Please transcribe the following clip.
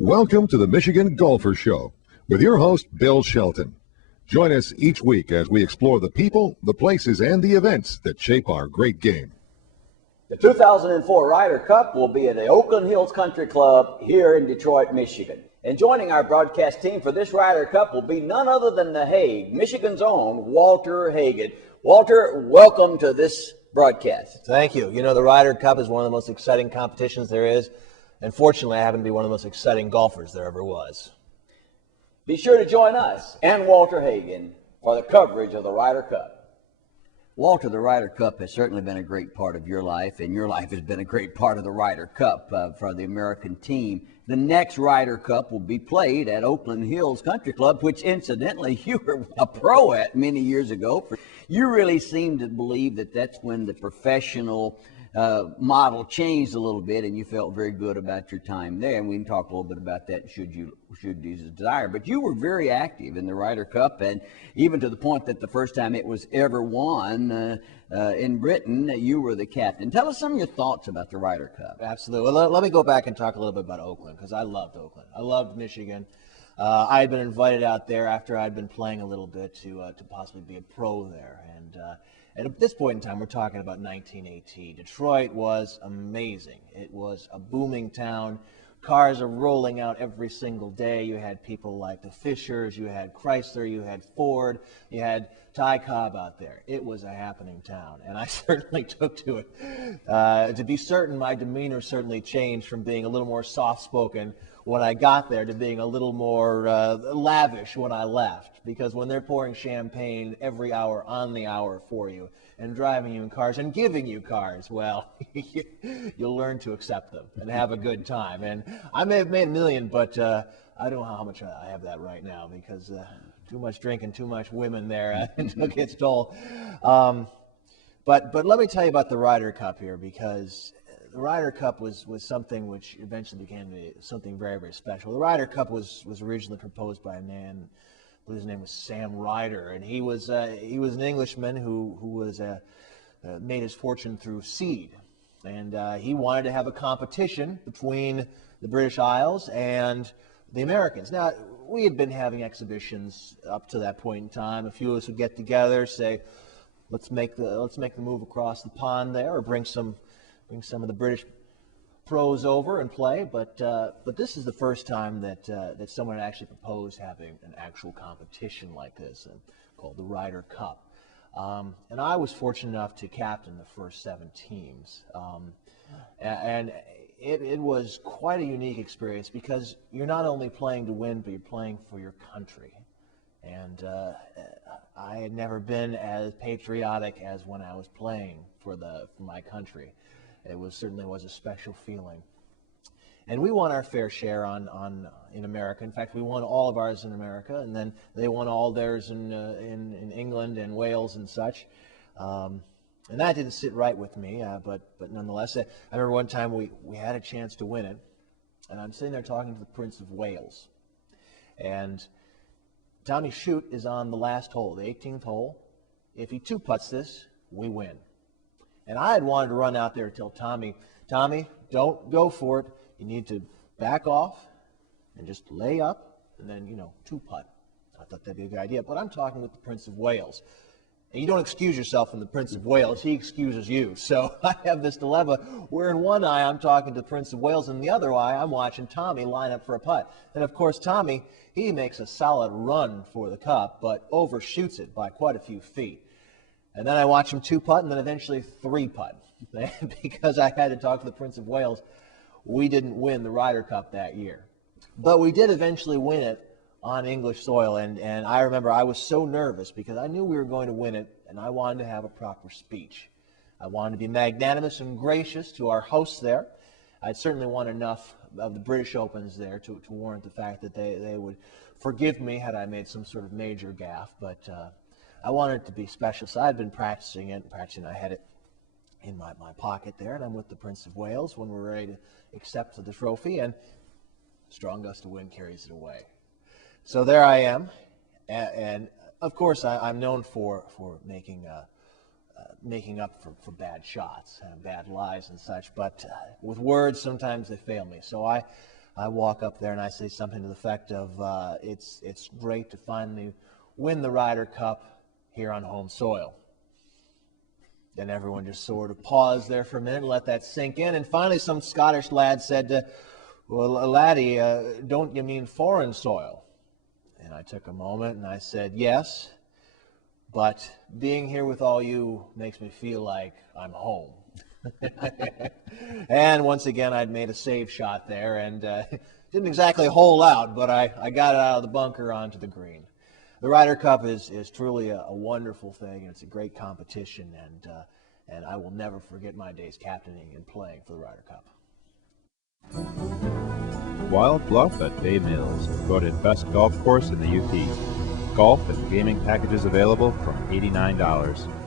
Welcome to the Michigan Golfer Show with your host, Bill Shelton. Join us each week as we explore the people, the places, and the events that shape our great game. The 2004 Ryder Cup will be at the Oakland Hills Country Club here in Detroit, Michigan. And joining our broadcast team for this Ryder Cup will be none other than the Haig, Michigan's own Walter Hagen. Walter, welcome to this broadcast. Thank you. You know, the Ryder Cup is one of the most exciting competitions there is. And fortunately, I happen to be one of the most exciting golfers there ever was. Be sure to join us and Walter Hagen for the coverage of the Ryder Cup. Walter, the Ryder Cup has certainly been a great part of your life, and your life has been a great part of the Ryder Cup for the American team. The next Ryder Cup will be played at Oakland Hills Country Club, which incidentally you were a pro at many years ago. You really seem to believe that that's when the professional model changed a little bit, and you felt very good about your time there. And we can talk a little bit about that should you desire. But you were very active in the Ryder Cup, and even to the point that the first time it was ever won in Britain, you were the captain. Tell us some of your thoughts about the Ryder Cup. Absolutely. Well, let me go back and talk a little bit about Oakland, because I loved Oakland. I loved Michigan. I had been invited out there after I'd been playing a little bit to possibly be a pro there. And at this point in time, we're talking about 1980. Detroit was amazing. It was a booming town. Cars are rolling out every single day. You had people like the Fishers, you had Chrysler, you had Ford, you had Ty Cobb out there. It was a happening town, and I certainly took to it. To be certain, my demeanor certainly changed from being a little more soft-spoken when I got there to being a little more lavish when I left, because when they're pouring champagne every hour on the hour for you and driving you in cars and giving you cars, well, you'll learn to accept them and have a good time. And I may have made $1 million, but I don't know how much I have that right now, because too much drinking, too much women there took its toll. But let me tell you about the Ryder Cup here, because the Ryder Cup was something which eventually became something very, very special. The Ryder Cup was originally proposed by a man, I believe his name was Sam Ryder, and he was an Englishman who was made his fortune through seed, and he wanted to have a competition between the British Isles and the Americans. Now, we had been having exhibitions up to that point in time. A few of us would get together, say, let's make the move across the pond there, or bring some of the British pros over and play, but this is the first time that someone actually proposed having an actual competition like this, called the Ryder Cup. And I was fortunate enough to captain the first 7 teams. And it was quite a unique experience, because you're not only playing to win, but you're playing for your country. And I had never been as patriotic as when I was playing for my country. It certainly was a special feeling. And we won our fair share in America. In fact, we won all of ours in America, and then they won all theirs in England and Wales and such. And that didn't sit right with me, but nonetheless, I remember one time we had a chance to win it, and I'm sitting there talking to the Prince of Wales. And Tommy Shute is on the last hole, the 18th hole. If he 2-putts this, we win. And I had wanted to run out there and tell Tommy, don't go for it. You need to back off and just lay up and then, 2-putt. I thought that'd be a good idea. But I'm talking with the Prince of Wales. And you don't excuse yourself from the Prince of Wales. He excuses you. So I have this dilemma where in one eye I'm talking to the Prince of Wales, and in the other eye I'm watching Tommy line up for a putt. And, of course, Tommy, he makes a solid run for the cup, but overshoots it by quite a few feet. And then I watch him 2-putt, and then eventually 3-putt. Because I had to talk to the Prince of Wales, we didn't win the Ryder Cup that year. But we did eventually win it on English soil, and I remember I was so nervous because I knew we were going to win it, and I wanted to have a proper speech. I wanted to be magnanimous and gracious to our hosts there. I'd certainly won enough of the British Opens there to warrant the fact that they would forgive me had I made some sort of major gaffe, but I wanted it to be special, so I'd been practicing. I had it in my pocket there, and I'm with the Prince of Wales when we're ready to accept the trophy, and strong gust of wind carries it away. So there I am, and of course I'm known for making up for bad shots, bad lies and such, but with words sometimes they fail me. So I I walk up there and I say something to the effect of, it's great to finally win the Ryder Cup here on home soil. Then everyone just sort of paused there for a minute and let that sink in. And finally some Scottish lad said, well, laddie, don't you mean foreign soil? And I took a moment and I said, yes, but being here with all you makes me feel like I'm home. And once again, I'd made a save shot there and didn't exactly hole out, but I got it out of the bunker onto the green. The Ryder Cup is truly a wonderful thing, and it's a great competition, and I will never forget my days captaining and playing for the Ryder Cup. Wild Bluff at Bay Mills, voted best golf course in the UP. Golf and gaming packages available from $89.